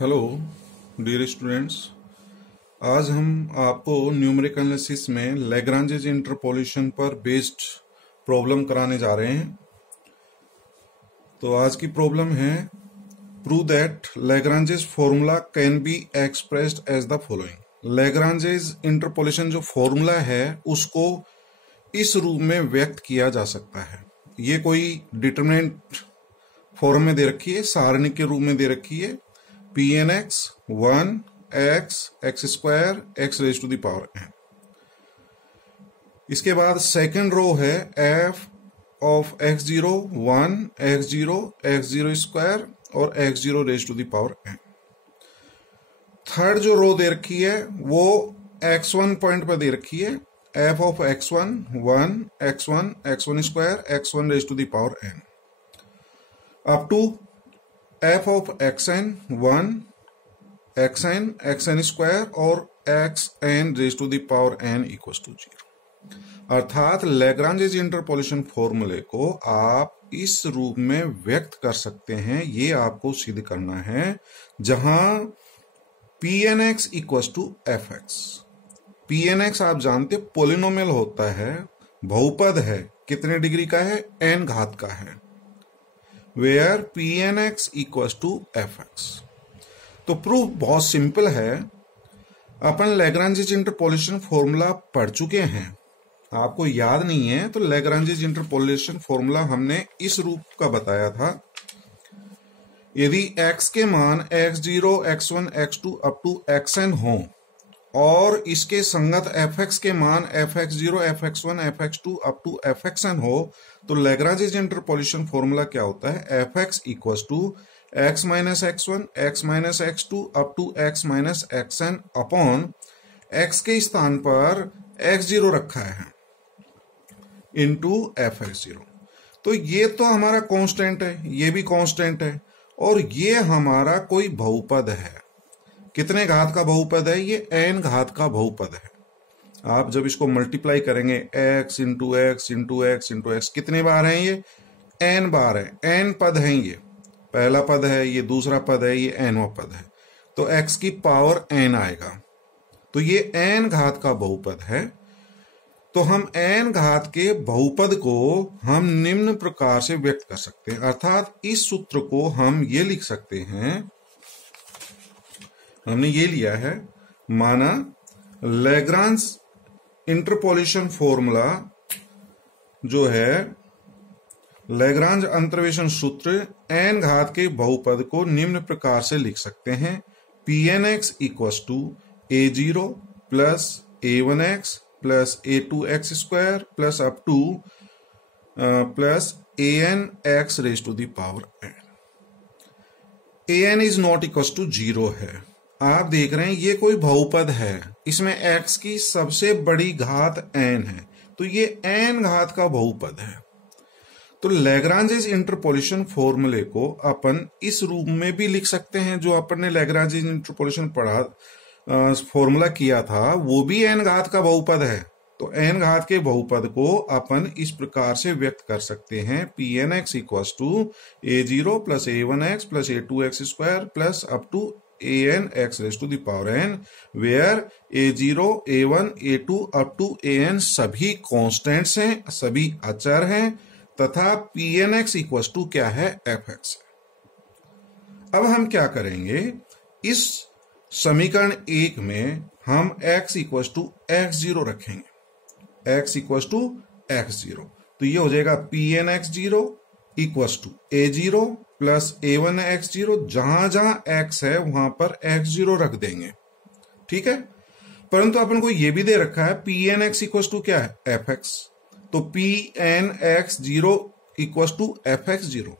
Hello dear students. आज हम आपको न्यूमेरिकल एनालिसिस में लैग्रांजेज इंटरपोलेशन पर बेस्ड प्रॉब्लम कराने जा रहे हैं। तो आज की प्रॉब्लम है prove that Lagrange's formula can be expressed as the following. Lagrange's interpolation जो फॉर्मूला है उसको इस रूप में व्यक्त किया जा सकता है। ये कोई डिटरमिनेंट फॉर्म में दे रखी है, सारणी के रूप में दे रखी है। Pn(x) 1 x x square x raise to the power n। इसके बाद सेकंड रो है f of x0 1 x0 x0 square और x0 raise to the power n। Third जो रो दे रखी है वो x1 पॉइंट पर दे रखी है, f of x1 1 x1 x1 square x1 raise to the power n up to f of xn 1 xn xn square और xn raise to the power n equals to 0। अर्थात लैग्रांजेज interpolation फॉर्मूले को आप इस रूप में व्यक्त कर सकते हैं। ये आपको सिद्ध करना है जहां Pnx equals to fx। Pnx आप जानते पोलिनोमियल होता है, बहुपद है, कितने डिग्री का है, n घात का है, where Pnx equals to fx। तो प्रूफ बहुत सिंपल है। अपन लैग्रांजेज इंटरपोलेशन फॉर्मूला पढ़ चुके हैं, आपको याद नहीं है तो लैग्रांजेज इंटरपोलेशन फॉर्मूला हमने इस रूप का बताया था। यदि x के मान x0 x1 x2 up to xn हो और इसके संगत fx के मान fx0 fx1 fx2 up to fxn हो तो लैग्रांजेज इंटरपोलेशन फॉर्मूला क्या होता है, fx equals to x minus x1 x minus x2 up to x minus xn upon x के स्थान पर x0 रखा है इंटू fx0। तो ये तो हमारा कांस्टेंट है, ये भी कांस्टेंट है और ये हमारा कोई बहुपद है। कितने घात का बहुपद है, ये n घात का बहुपद है। आप जब इसको मल्टीप्लाई करेंगे x into x into x into x, कितने बार हैं ये, n बार है, n पद हैं, ये पहला पद है, ये दूसरा पद है, ये nवां पद है, तो x की पावर n आएगा। तो ये n घात का बहुपद है। तो हम n घात के बहुपद को हम निम्न प्रकार से व्यक्त कर सकते हैं। अर्थात इस सूत्र को हम ये लिख सकते हैं, हमने ये लिया है, माना लैग्रांज इंटरपोलेशन फॉर्मूला जो है लैग्रांज अंतर्वेशन सूत्र n घात के बहुपद को निम्न प्रकार से लिख सकते हैं। Pnx equals to a0 plus a1x plus a2x square plus up to plus an(x) raise to the power n। an is not equals to 0 है। आप देख रहे हैं ये कोई बहुपद है, इसमें x की सबसे बड़ी घात n है, तो ये n घात का बहुपद है। तो लैग्रांजेज इंटरपोलेशन फॉर्मूले को अपन इस रूप में भी लिख सकते हैं, जो अपन ने लैग्रांजेज इंटरपोलेशन पढ़ा फॉर्मूला किया था वो भी n घात का बहुपद है। तो n घात के बहुपद को अपन इस प्रकार से व्यक्त कर सकते हैं, Pnx equals to a0 plus a1x plus a2x square plus up to an(x) raise to the power n, where a0 a1 a2 up to an सभी कांस्टेंट्स हैं, सभी अचर हैं, तथा Pnx इक्वल्स टू क्या है, fx। अब हम क्या करेंगे, इस समीकरण 1 में हम x इक्वल्स टू x0 रखेंगे, x इक्वल्स टू x0। तो ये हो जाएगा Pnx0 equals to a0 plus a1x0, जहां जहां x है वहां पर x0 रख देंगे, ठीक है। परंतु अपन को यह भी दे रखा है Pnx इक्वल्स टू क्या है, fx। तो Pnx0 इक्वल्स टू fx0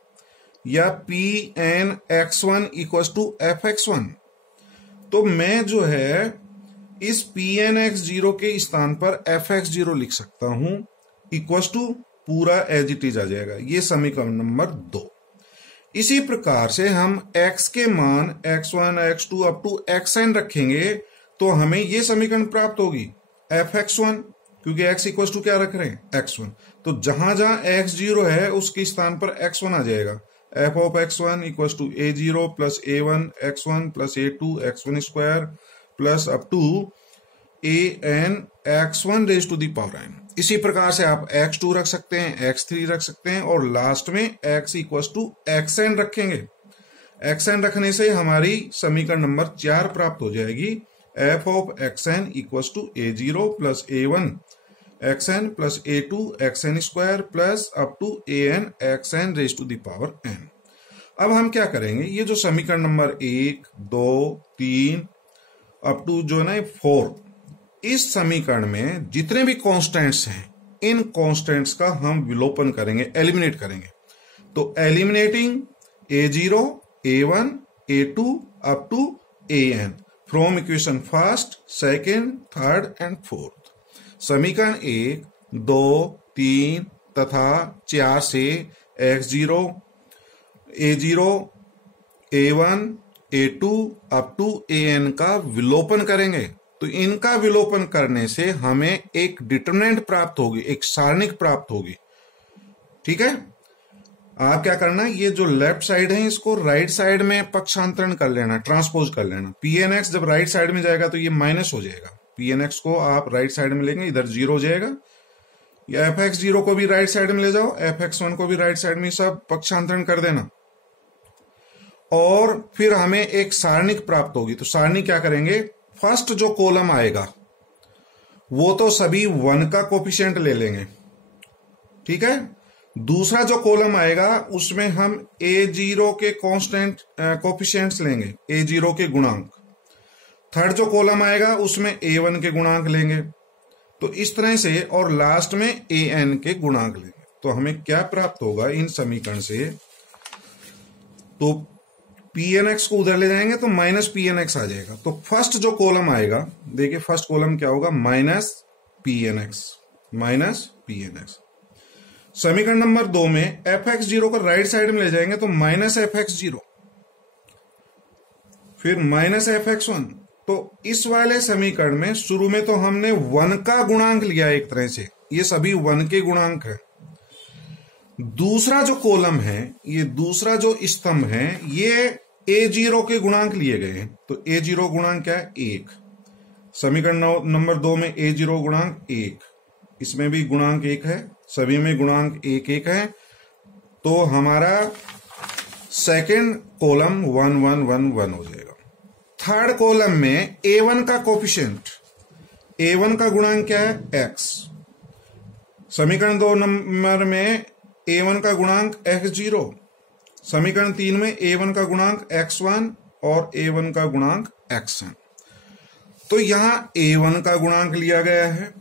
या Pnx1 इक्वल्स टू fx1। तो मैं जो है इस Pnx0 के स्थान पर fx0 लिख सकता हूं, इक्वल्स टू पूरा एज इट इज आ जाएगा। ये समीकरण नंबर 2। इसी प्रकार से हम x के मान x1 x2 up to xn रखेंगे तो हमें ये समीकरण प्राप्त होगी, fx1, क्योंकि x इक्वल्स टू क्या रख रहे हैं, x1। तो जहां जहां x0 है उसके स्थान पर x1 आ जाएगा, F of x1 equal to a0 plus a1 x1 plus a2 x1 square plus up to an x1 raise to the power n। इसी प्रकार से आप x2 रख सकते हैं, x3 रख सकते हैं और लास्ट में x इक्वल टू xn रखेंगे। xn रखने से हमारी समीकरण नंबर 4 प्राप्त हो जाएगी। F of xn equal to a0 plus a1 xn plus a2 xn square plus up to an xn raise to the power n। अब हम क्या करेंगे, ये जो समीकरण नंबर 1, 2, 3 अप टू जो है ना 4, इस समीकरण में जितने भी कॉन्स्टेंट्स हैं इन कॉन्स्टेंट्स का हम विलोपन करेंगे, एलिमिनेट करेंगे। तो eliminating a0, a1, a2 up to an from equation first, second, third and fourth. समीकरण 1, 2, 3 तथा 4 से x0, a0, a1, a2 up to an का विलोपन करेंगे। तो इनका विलोपन करने से हमें एक डिटरमिनेंट प्राप्त होगी, एक सारणिक प्राप्त होगी। ठीक है, आप क्या करना, ये जो लेफ्ट साइड है इसको राइट साइड में पक्षांतरण कर लेना, ट्रांसपोज कर लेना। pnx जब राइट साइड में जाएगा तो ये माइनस हो जाएगा। pnx को आप राइट साइड में लेंगे, इधर 0 हो जाएगा। या fx0 को भी राइट साइड में ले जाओ, fx1 को भी राइट साइड में, सब पक्षांतरण कर देना। और फिर हमें एक सारणिक प्राप्त होगी। तो सारणी क्या करेंगे, फर्स्ट जो कॉलम आएगा वो तो सभी 1 का कोफिशिएंट ले लेंगे। ठीक है, दूसरा जो कॉलम आएगा उसमें हम a0 के कांस्टेंट कोफिशिएंट्स लेंगे, a0 के गुणांक। थर्ड जो कॉलम आएगा उसमें a1 के गुणांक लेंगे। तो इस तरह से, और लास्ट में an के गुणांक लेंगे। तो हमें क्या प्राप्त होगा इन समीकरण से, तो pnx को उधर ले जाएंगे तो माइनस pnx आ जाएगा। तो फर्स्ट जो कॉलम आएगा, देखिए फर्स्ट कॉलम क्या होगा, माइनस pnx। समीकरण नंबर 2 में fx0 को राइट साइड में ले जाएंगे तो माइनस fx0, फिर माइनस fx1। तो इस वाले समीकरण में शुरू में तो हमने 1 का गुणांक लिया, एक तरह से ये सभी 1 के गुणांक है। दूसरा जो कॉलम है, ये दूसरा जो स्तंभ है, ये a0 के गुणांक लिए गए हैं। तो a0 गुणांक क्या है, 1। समीकरण नंबर 2 में a0 गुणांक 1, इसमें भी गुणांक 1 है, सभी में गुणांक 1 1 है। तो हमारा सेकेंड कॉलम 1 1 1 1 हो जाएगा। थर्ड कॉलम में a1 का कोफिशिएंट, a1 का गुणांक क्या है, x। समीकरण 2 नंबर में a1 का गुणांक x0। समीकरण 3 में a1 का गुणांक x1 और a1 का गुणांक xn। तो यहां a1 का गुणांक लिया गया है,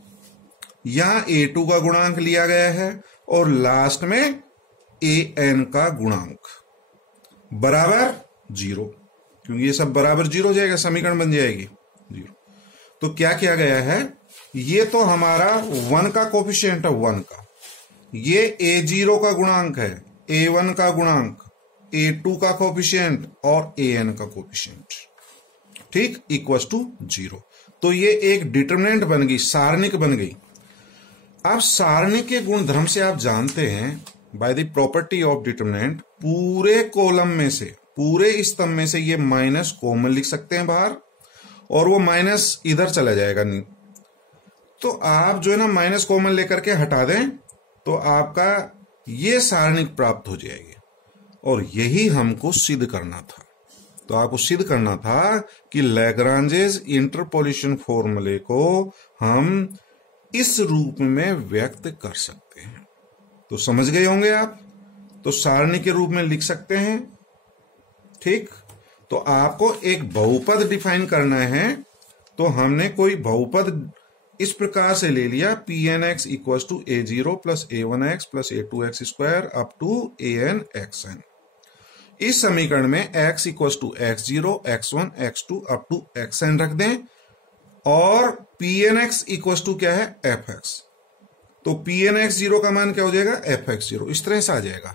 यहां a2 का गुणांक लिया गया है और लास्ट में an का गुणांक बराबर 0, क्योंकि ये सब बराबर 0 हो जाएगा, समीकरण बन जाएगी 0। तो क्या किया गया है, ये तो हमारा 1 का कोफिशिएंट है, 1 का, ये a0 का गुणांक है, a1 का गुणांक, a2 का कोफिशिएंट और an का कोफिशिएंट, ठीक, इक्वल टू 0। तो ये एक डिटरमिनेंट बन गई, सारणिक बन गई। अब सारणी के गुणधर्म से आप जानते हैं, by the property of determinant, पूरे कॉलम में से, पूरे स्तंभ में से ये माइनस कॉमन लिख सकते हैं बाहर, और वो माइनस इधर चला जाएगा नहीं। तो आप जो है ना माइनस कॉमन लेकर के हटा दें तो आपका ये सारणिक प्राप्त हो जाएगी। और यही हमको सिद्ध करना था। तो आपको सिद्ध करना था कि लैग्रांजेस इंटरपोलेशन फॉर्मूले को हम इस रूप में व्यक्त कर सकते हैं। तो समझ गए होंगे आप। तो सारणी के रूप में लिख सकते हैं, ठीक। तो आपको एक बहुपद डिफाइन करना है। तो हमने कोई बहुपद इस प्रकार से ले लिया, pnx equal to a0 plus a1x plus a2x square up to an xn। इस समीकरण में x equal to x0, x1, x2 up to xn रख दें, और pnx इक्वल टू क्या है, fx। तो pnx 0 का मान क्या हो जाएगा, fx 0। इस तरह से आ जाएगा।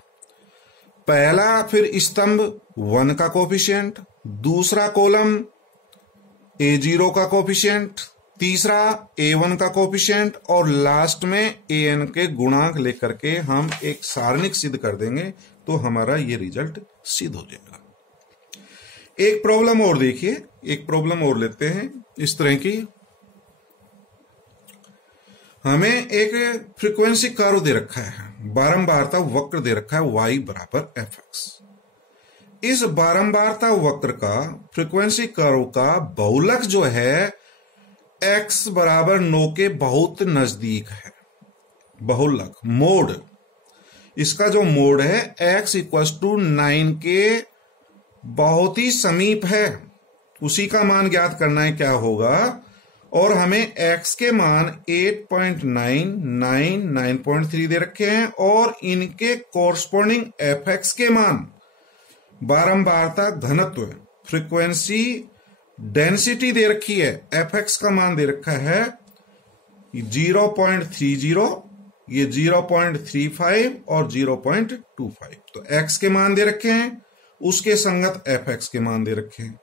पहला फिर स्तंभ 1 का कोफिशिएंट, दूसरा कॉलम a0 का कोफिशिएंट, तीसरा a1 का कोफिशिएंट, और लास्ट में an के गुणांक लेकर के हम एक सारणिक सिद्ध कर देंगे तो हमारा ये रिजल्ट सिद्ध हो जाएगा। एक प्रॉब्लम और देखिए, एक प्रॉब्लम और लेते हैं इस तरह की। हमें एक फ्रीक्वेंसी कर्व दे रखा है, बारंबारता वक्र दे रखा है y बराबर fx। इस बारंबारता वक्र का फ्रीक्वेंसी कर्व का बहुलक जो है x बराबर 9 के बहुत नजदीक है। बहुलक मोड, इसका जो मोड है x इक्वल्स टू 9 के बहुत ही समीप है, उसी का मान ज्ञात करना है क्या होगा। और हमें x के मान 8.9, 9, 9.3 दे रखे हैं और इनके कोरस्पोंडिंग fx के मान, बारंबारता घनत्व फ्रीक्वेंसी डेंसिटी दे रखी है, fx का मान दे रखा है 0.30, ये 0.35 और 0.25। तो x के मान दे रखे हैं, उसके संगत fx के मान दे रखे हैं।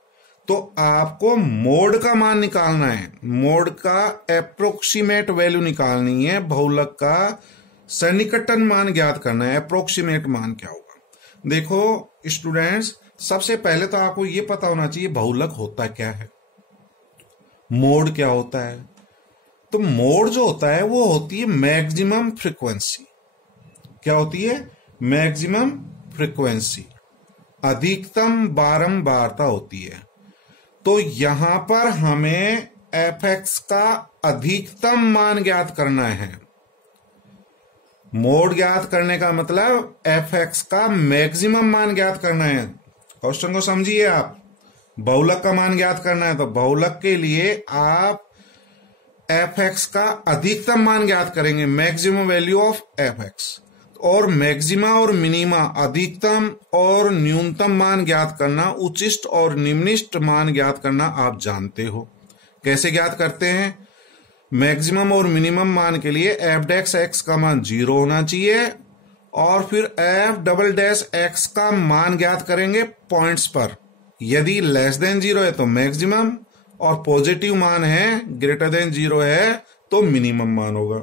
तो आपको मोड का मान निकालना है, मोड का एप्रोक्सीमेट वैल्यू निकालनी है, बहुलक का सन्निकटन मान ज्ञात करना है। एप्रोक्सीमेट मान क्या होगा? देखो स्टूडेंट्स, सबसे पहले तो आपको यह पता होना चाहिए बहुलक होता क्या है, मोड क्या होता है। तो मोड जो होता है वो होती है मैक्सिमम फ्रीक्वेंसी। क्या होती है? मैक्सिमम फ्रीक्वेंसी, अधिकतम बारंबारता होती है। तो यहां पर हमें fx का अधिकतम मान ज्ञात करना है। मोड ज्ञात करने का मतलब fx का मैक्सिमम मान ज्ञात करना है। क्वेश्चन को समझिए आप, बहुलक का मान ज्ञात करना है तो बहुलक के लिए आप fx का अधिकतम मान ज्ञात करेंगे, मैक्सिमम वैल्यू ऑफ fx। और मैक्सिमा और मिनिमा, अधिकतम और न्यूनतम मान ज्ञात करना, उच्चिष्ट और निम्निष्ट मान ज्ञात करना आप जानते हो। कैसे ज्ञात करते हैं? मैक्सिमम और मिनिमम मान के लिए f डैश x का मान 0 होना चाहिए और फिर f डबल डैश x का मान ज्ञात करेंगे पॉइंट्स पर। यदि लेस देन 0 है तो मैक्सिमम और पॉजिटिव मान है ग्रेटर देन 0 है तो मिनिमम मान होगा।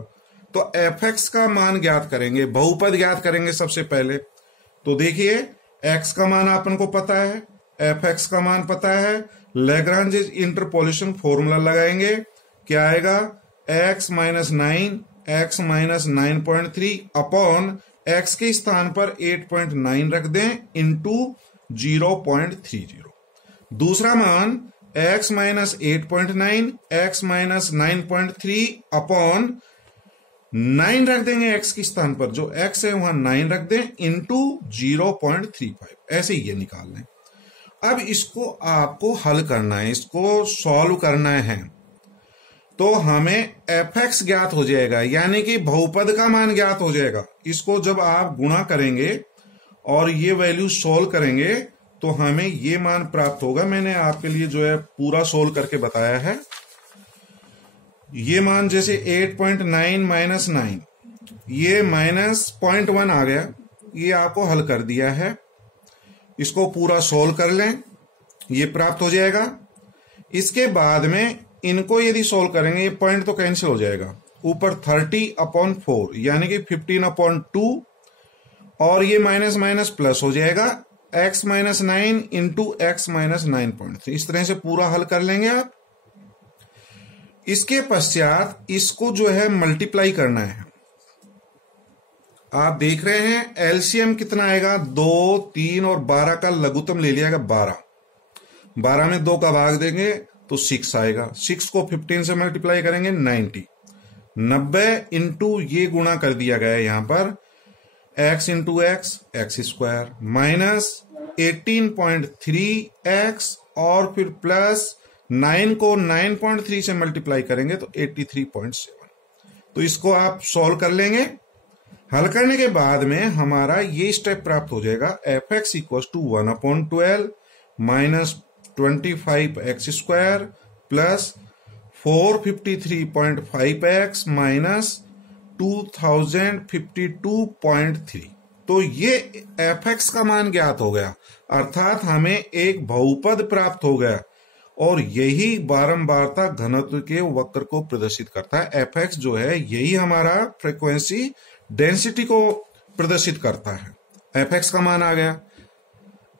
तो fx का मान ज्ञात करेंगे, बहुपद ज्ञात करेंगे सबसे पहले। तो देखिए x का मान अपन को पता है, fx का मान पता है, लैग्रांज इंटरपोलेशन फॉर्मूला लगाएंगे, क्या आएगा? x minus 9, x minus 9.3 upon x के स्थान पर 8.9 रख दें इंटू 0.30। दूसरा मान x minus 8.9, x minus 9.3 upon 9 रख देंगे x के स्थान पर, जो x है वहां 9 रख दें इंटू 0.35। ऐसे ये निकाल लें। अब इसको आपको हल करना है, इसको सॉल्व करना है। तो हमें fx ज्ञात हो जाएगा, यानी कि बहुपद का मान ज्ञात हो जाएगा। इसको जब आप गुणा करेंगे और ये वैल्यू सोल्व करेंगे तो हमें ये मान प्राप्त होगा। मैंने आपके लिए जो है पूरा सोल्व करके बताया है। ये मान जैसे 8.9 माइनस 9, ये माइनस 0.1 आ गया, ये आपको हल कर दिया है। इसको पूरा सोल्व कर लें, ये प्राप्त हो जाएगा। इसके बाद में इनको यदि सोल्व करेंगे, ये पॉइंट तो कैंसिल हो जाएगा, ऊपर 30/4 यानी कि 15/2 और ये माइनस माइनस प्लस हो जाएगा, x minus 9 into x minus 9.3। इस तरह से पूरा हल कर लेंगे आप। इसके पश्चात इसको जो है मल्टीप्लाई करना है। आप देख रहे हैं एलसीएम कितना आएगा? 2, 3 और 12 का लघुत्तम ले लिया 12 में 2 का भाग देंगे तो 6 आएगा। 6 को 15 से मल्टीप्लाई करेंगे 90 इंटू ये गुणा कर दिया गया है यहां पर x into x square minus 18.3x और फिर प्लस 9 को 9.3 से मल्टीप्लाई करेंगे तो 83.7। तो इसको आप सॉल्व कर लेंगे। हल करने के बाद में हमारा ये स्टेप प्राप्त हो जाएगा, fx equal to 1/12 minus 25x square plus 453.5x minus 2052.3। तो ये fx का मान ज्ञात हो गया, अर्थात हमें एक बहुपद प्राप्त हो गया और यही बारंबारता घनत्व के वक्र को प्रदर्शित करता है। fx जो है यही हमारा फ्रीक्वेंसी डेंसिटी को प्रदर्शित करता है। fx का मान आ गया।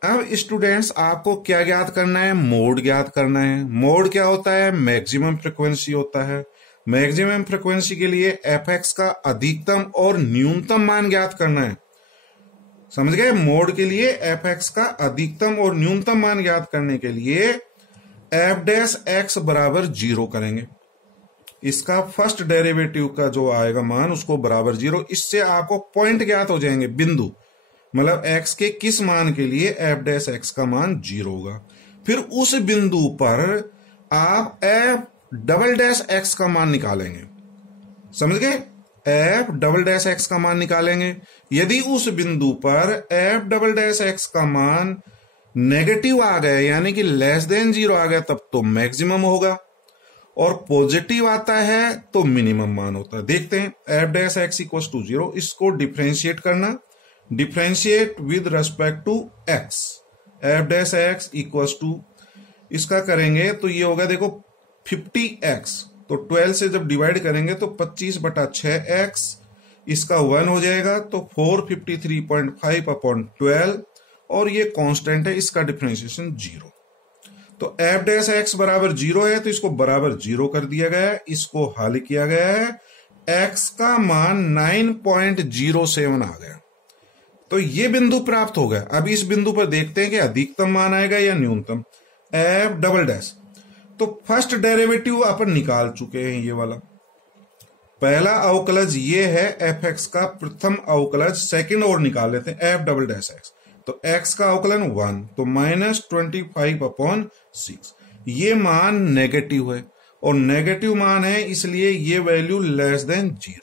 अब स्टूडेंट्स आपको क्या ज्ञात करना है? मोड ज्ञात करना है। मोड क्या होता है? मैक्सिमम फ्रीक्वेंसी होता है। मैक्सिमम फ्रीक्वेंसी के लिए fx का अधिकतम और न्यूनतम मान ज्ञात करना है। समझ गए? मोड के लिए fx का अधिकतम और न्यूनतम मान ज्ञात करने के लिए f डैश x बराबर 0 करेंगे। इसका फर्स्ट डेरिवेटिव का जो आएगा मान उसको बराबर 0। इससे आपको पॉइंट ज्ञात हो जाएंगे, बिंदु, मतलब x के किस मान के लिए f डैश x का मान 0 होगा। फिर उस बिंदु पर आप f डबल डैश x का मान निकालेंगे। समझ गए? f डबल डैश x का मान निकालेंगे। यदि उस बिंदु पर f डबल डैश x का मान नेगेटिव आ गया, यानी कि लेस देन 0 आ गया, तब तो मैक्सिमम होगा, और पॉजिटिव आता है तो मिनिमम मान होता है। देखते हैं, f dash x equal to 0, इसको डिफ्रेंशिएट करना, differentiate with respect to x, f dash x equal to, इसका करेंगे तो ये होगा, देखो 50x, तो 12 से जब डिवाइड करेंगे तो 25/6x, इसका 1 हो जाएगा, तो 453.5 अपॉन 12, और ये कांस्टेंट है, इसका डिफरेंशिएशन 0। तो f डैश x बराबर 0 है, तो इसको बराबर 0 कर दिया गया है। इसको हल किया गया है, x का मान 9.07 आ गया, तो ये बिंदु प्राप्त हो गया। अब इस बिंदु पर देखते हैं कि अधिकतम मान आएगा या न्यूनतम। f डबल डैश, तो फर्स्ट डेरिवेटिव अपन निकाल चुके हैं, ये वाला पहला अवकलज ये है fx का, प्रथम अवकलज सेकंड और निकाल लेते हैं, f डबल डैश x, तो x का अवकलन 1, तो -25/6। ये मान नेगेटिव है, और नेगेटिव मान है इसलिए ये वैल्यू लेस देन 0।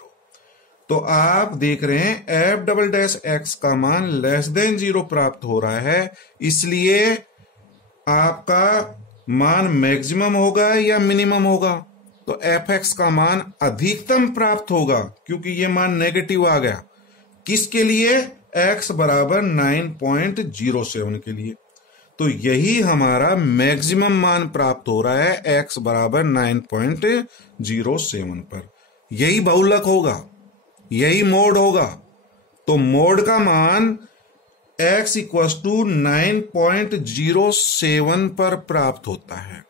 तो आप देख रहे हैं f डबल डैश x का मान लेस देन 0 प्राप्त हो रहा है, इसलिए आपका मान मैक्सिमम होगा या मिनिमम होगा? तो fx का मान अधिकतम प्राप्त होगा, क्योंकि ये मान नेगेटिव आ गया। किसके लिए? x बराबर 9.07 के लिए। तो यही हमारा मैक्सिमम मान प्राप्त हो रहा है x बराबर 9.07 पर। यही बहुलक होगा, यही मोड होगा। तो मोड का मान x इक्वल टू 9.07 पर प्राप्त होता है।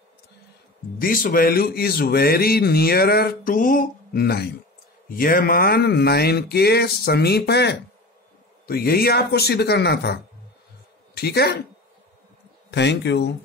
This value is very nearer to 9, यह मान 9 के समीप है। तो यही आपको सिद्ध करना था। ठीक है, थैंक यू।